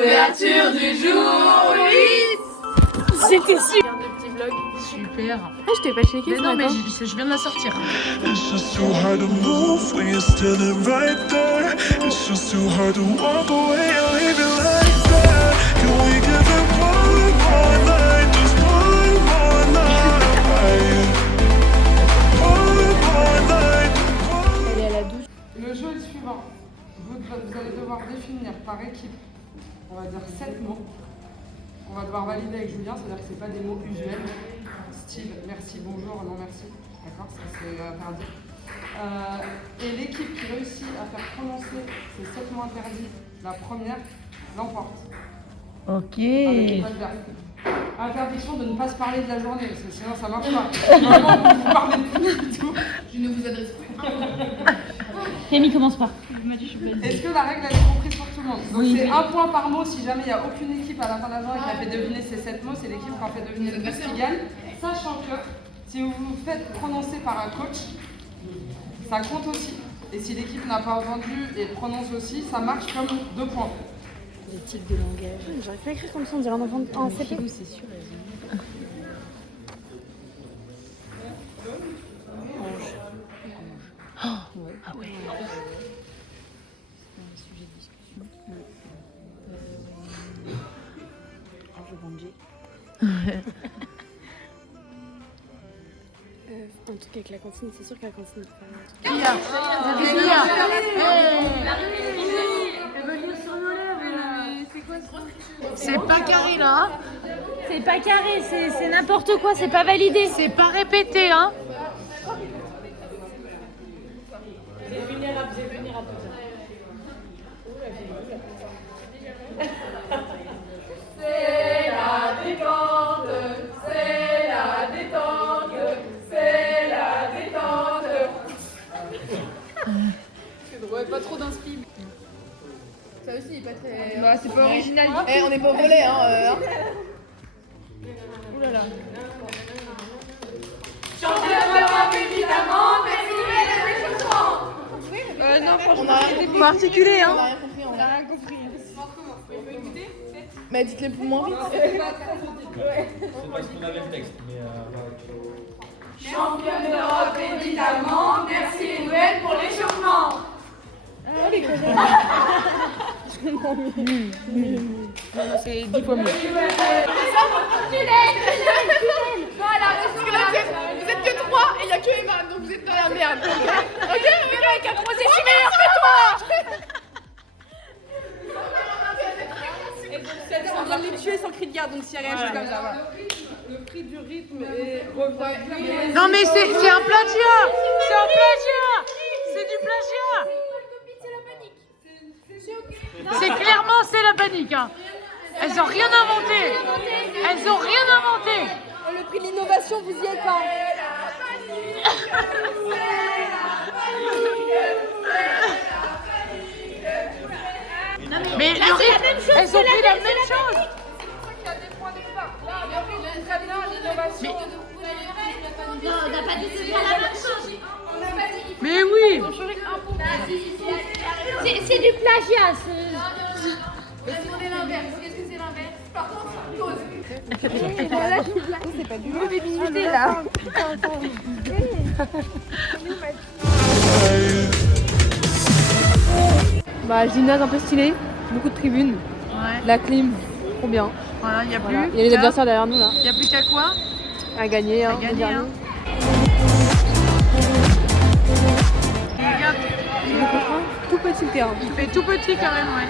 Couverture du jour, oui. C'était super. Un petit vlog. Super. Ah, je t'ai pas checké. Mais non, mais je viens de la sortir. It's just too hard to move when you're standing right there. It's just too hard to walk away and leave it like that. Can we give it one more night? Just one more night. One more night. Elle est à la douche. Le jeu est le suivant. Vous allez devoir définir par équipe, on va dire 7 mots. On va devoir valider avec Julien, c'est-à-dire que ce n'est pas des mots usuels, style merci, bonjour, non merci. D'accord, ça c'est interdit. Et l'équipe qui réussit à faire prononcer ces 7 mots interdits, la première, l'emporte. Ok. Avec pas de verbe. Interdiction de ne pas se parler de la journée, parce que sinon ça marche pas. Vraiment, vous ne parlez plus du tout. Je ne vous adresse pas. Camille commence par. Est-ce que la règle elle est comprise pour tout le monde? Donc Oui. c'est un point par mot si jamais il n'y a aucune équipe à la fin de la journée qui a fait deviner ces 7 mots, c'est l'équipe qui en fait deviner le plus qui gagne. Sachant que si vous vous faites prononcer par un coach, ça compte aussi. Et si l'équipe n'a pas entendu et prononce aussi, ça marche comme 2 points. Les types de langage. J'arrive pas à écrire comme ça, on dirait un enfant en CP. C'est sûr. Ah ouais. Un truc avec la cantine, c'est sûr qu'à la cantine, C'est pas carré là. Hein. C'est pas carré, c'est n'importe quoi, c'est pas validé. C'est pas répété, hein. C'est la détente, c'est la détente, c'est la détente. C'est drôle, pas trop d'inspi. Ça aussi, il est pas très. Bah, c'est pas original. Eh, on est pas au volet, hein. Ouh là là. Championne d'Europe, évidemment, merci de chanson. Non, franchement, On a rien compris. faut articuler, On hein. a rien compris, on a rien compris. Mais dites-les pour moins vite. C'est parce qu'on avait le texte, mais Championne d'Europe, évidemment, merci Noël pour l'échauffement. C'est 10 fois mieux. Vous êtes que 3 et il y a que Evan, donc vous êtes dans la merde. Ok, le mec, à 3, c'est meilleur que toi. On vient de les tuer sans cri de guerre, donc s'il réagit comme ça, voilà. Le prix du rythme et revient. Non mais c'est un plagiat. C'est un plagiat. C'est du plagiat. C'est clairement c'est la panique. Hein. Elles ont rien inventé. Elles ont rien inventé. Le prix de l'innovation, vous y êtes pas. Mais le rythme, elles ont pris la même chose. Mais, Non, on n'a pas dit que c'était la même chose. mais oui. C'est du plagiat. Demandez l'inverse. Qu'est-ce que c'est l'inverse? Par contre, pause. C'est pas du mauvais minuté là. Bah, le gymnase un peu stylé, beaucoup de tribunes, Ouais. la clim, trop bien. Voilà, il y a plus. Voilà. Il y a les adversaires derrière nous là, Il y a plus qu'à quoi? à gagner. Hein, gagner, les derniers. hein. Regarde, Le contrat, tout petit le terrain. il fait tout petit quand même, ouais.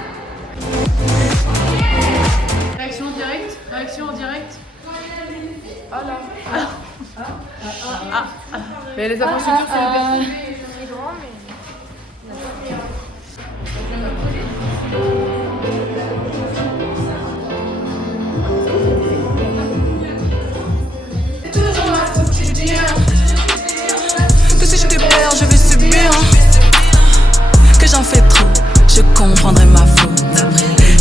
Réaction en direct. Réaction en direct. Mais les infrastructures, c'est le perso. Que si je te perds, je vais subir. Que j'en fais trop, je comprendrai ma faute.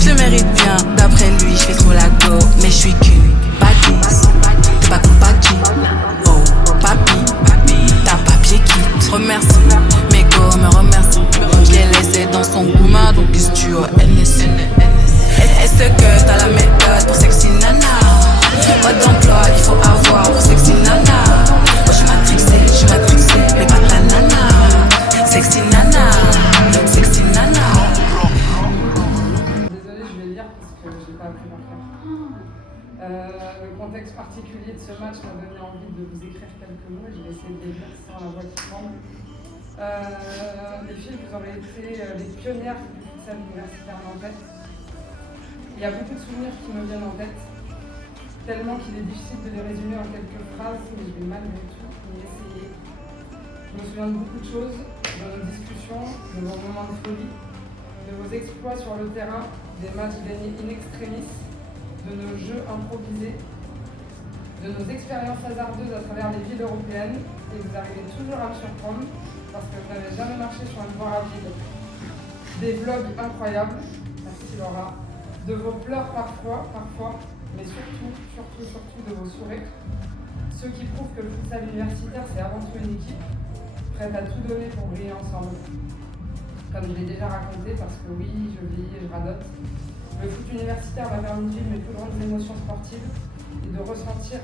Je le mérite bien, d'après lui, je fais trop la go. Mais je suis qu'une bâtisse, t'es pas compatie. Oh, papi, t'as un papier qui te remercie. j'ai pas appris par cœur. Le contexte particulier de ce match m'a donné envie de vous écrire quelques mots et je vais essayer de les lire sans la voix qui tremble. Les filles, vous aurez été les pionnières du futsal universitaire nantais. Il y a beaucoup de souvenirs qui me viennent en tête, tellement qu'il est difficile de les résumer en quelques phrases, mais je vais malgré tout y essayer. Je me souviens de beaucoup de choses, de nos discussions, de vos moments de folie, de vos exploits sur le terrain, des matchs gagnés in extremis, de nos jeux improvisés, de nos expériences hasardeuses à travers les villes européennes, et vous arrivez toujours à me surprendre parce que je n'avais jamais marché sur une voie rapide. Des vlogs incroyables, merci Laura, de vos pleurs parfois, mais surtout de vos sourires, ceux qui prouvent que le futsal universitaire c'est avant tout une équipe, prête à tout donner pour briller ensemble. Comme je l'ai déjà raconté, parce que oui, je vis et je radote, le foot universitaire m'a permis de vivre mes plus grandes émotions sportives et de ressentir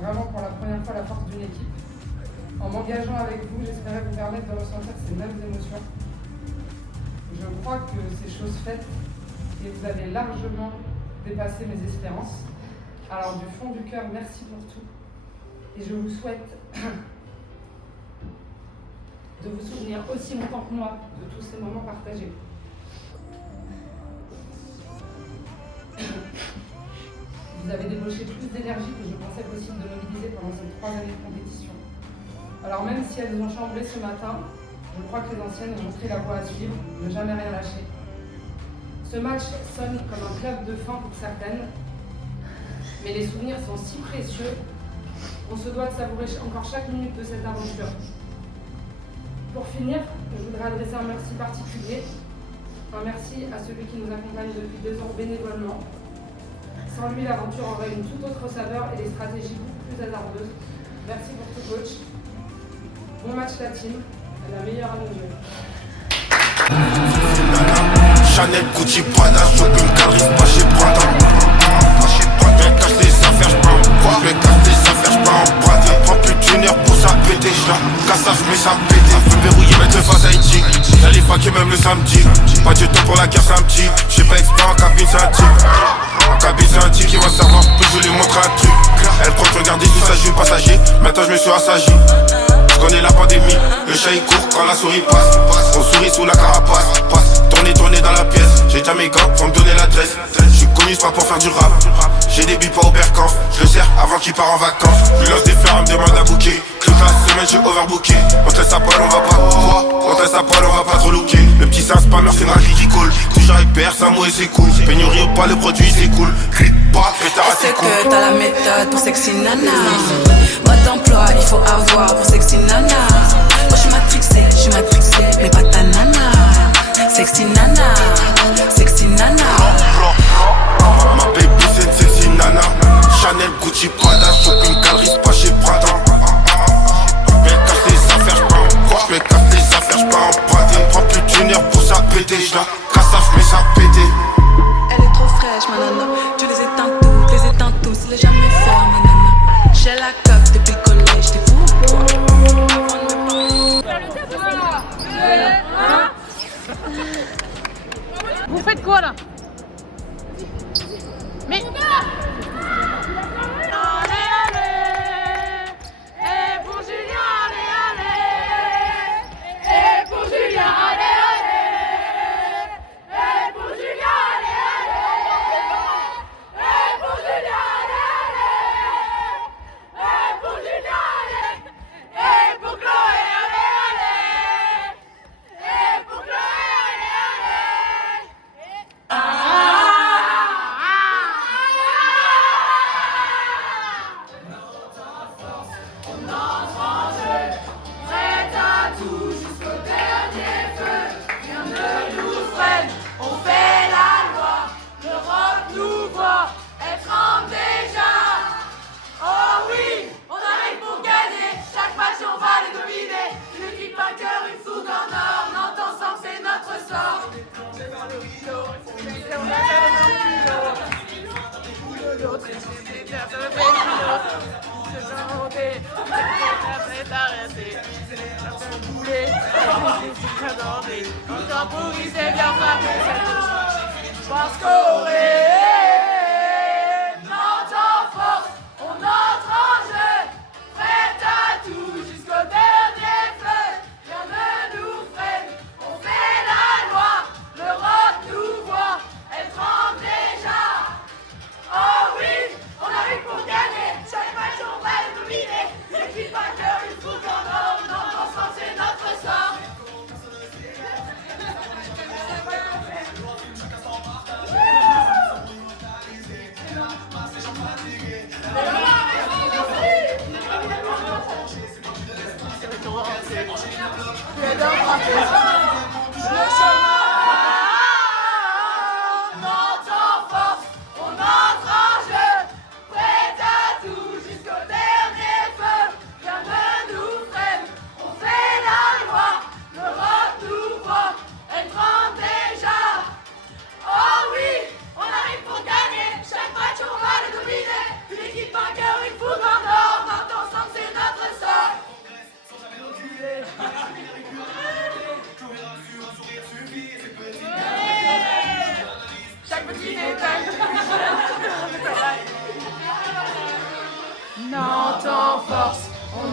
vraiment pour la première fois la force d'une équipe. En m'engageant avec vous, j'espérais vous permettre de ressentir ces mêmes émotions. Je crois que c'est chose faite et vous avez largement dépassé mes espérances. Alors du fond du cœur, merci pour tout. Et je vous souhaite de vous souvenir aussi longtemps que moi de tous ces moments partagés. Vous avez débauché plus d'énergie que je pensais possible de mobiliser pendant ces 3 années de compétition. Alors même si elles ont chambré ce matin, je crois que les anciennes ont montré la voie à suivre, ne jamais rien lâcher. Ce match sonne comme un club de fin pour certaines, mais les souvenirs sont si précieux qu'on se doit de savourer encore chaque minute de cette aventure. Pour finir, je voudrais adresser un merci particulier, un merci à celui qui nous accompagne depuis 2 ans bénévolement. Sans lui, l'aventure aurait une toute autre saveur et des stratégies beaucoup plus hasardeuses. Merci pour tout, coach. Bon match la team, la meilleure à nos yeux. Chanel, Gucci, Prada, shopping, Caris, pas chez Prada. Je cache les affaires, j'pars en bois. Je cache les affaires, j'pars en bois. Prends plus d'une heure pour ça péter, j'la casse ça, j'mets ça péter. Feu verrouillé, mettre le face à Haïti. J'allais faquer même le samedi. Pas de temps pour la guerre, c'est un petit. J'sais pas expert en cabine, c'est un type. En cabine, c'est un type qui va savoir, puis je lui montre un truc. Elle compte regarder tout ça, je suis passager. Maintenant je me suis assagi. Je connais la pandémie, le chat il court quand la souris passe. On sourit sous la carapace, passe, tourner dans la pièce. J'ai déjà mes gants, faut me donner l'adresse. Je suis connu, c'est pas pour faire du rap. J'ai des billes pas au percan, je le sers avant qu'il part en vacances. Je lui lance des fleurs, elle me demande à bouquer. Toute la semaine, je suis overbooké. On te laisse à poil, on va pas. On te laisse à poil, on va pas trop looker. Le petit ça spammer, c'est une raclée qui coule. Toujours hyper, ça mouille, c'est cool. Pénurie ou pas, le produit c'est cool. Crit pas, pétard, c'est cool. Est-ce que t'as la méthode pour sexy nana? Mode d'emploi, il faut avoir pour sexy nana. Moi je suis matrixée, mais pas ta nana. Sexy nana, sexy nana. Ma baby c'est une sexy nana. Chanel, Gucci, Prada, shopping, Caris, pas chez Prada. Je casse les affaires, j'pars en bois. Je casse les affaires, j'pars en bois. Prends plus d'une heure pour ça péter, j'la casse ça, j'mets ça péter. Elle est trop fraîche, ma nana. Tu les éteins tous, il est jamais fort, ma nana. J'ai la coque depuis le collège, t'es fou ou quoi? Vous faites quoi là? Mais...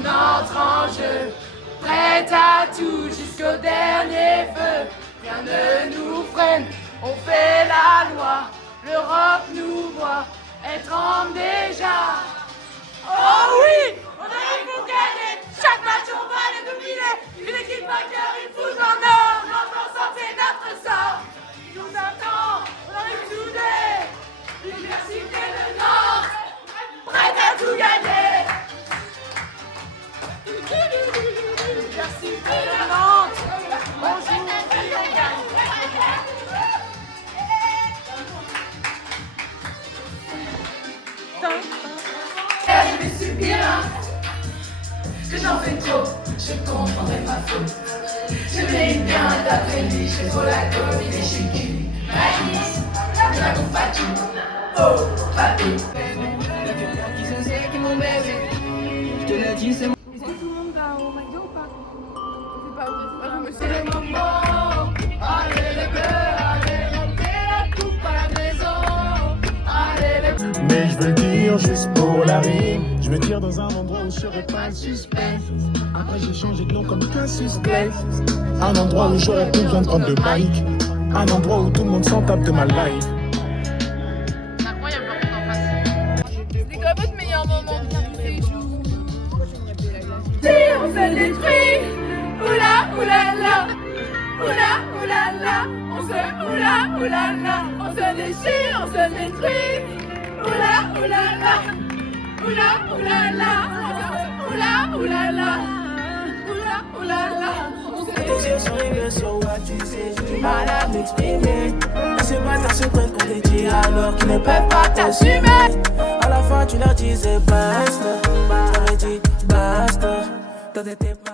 entre en jeu, prête à tout jusqu'au dernier feu. Rien ne nous freine, on fait la loi. L'Europe nous voit, elle tremble déjà. Oh oui, on arrive pour gagner. Chaque match on va les dominer. Une équipe vainqueur, une foule en or. Notre ensemble c'est notre sort. Il nous attend, on arrive soudés. L'université de Nantes, prête à tout gagner. L'université de Nantes, on joue et on gagne. Je vais subir que j'en fais trop, je comprendrai ma faute. Je mérite bien d'après-midi, je fais trop la commune et je suis cul. Maïs, je raconte pas tout. Oh, papy. Je sais que mon bébé, je te l'ai dit, c'est mon. Est-ce que tout le monde va au McDo ou pas? Je sais pas où. C'est le moment. Allez les bleus, allez monter la coupe à la maison. Allez les bleus. Mais je veux le dire juste pour la rime. Je veux dire dans un endroit où je serai pas le suspect. Après j'ai changé de nom comme qu'un suspect. Un endroit où j'aurais plus besoin de prendre de bike. Un endroit où tout le monde s'en tape de ma life. C'est incroyable par contre en face. C'est quoi votre meilleur moment du séjour? Si on se détruit, oula oulala, oula oulala, on se oula oulala, on se déchire, on se détruit, oula oulala, oula oulala, oula oulala, oula oulala. Tes yeux sont rivés sur what tu sais, j'ai du mal à m'exprimer. Ces bâtards se prennent pour des dieux alors qu'ils ne peuvent pas t'assumer. À la fin tu leur disais basta, t'aurais dit basta, toi t'étais pas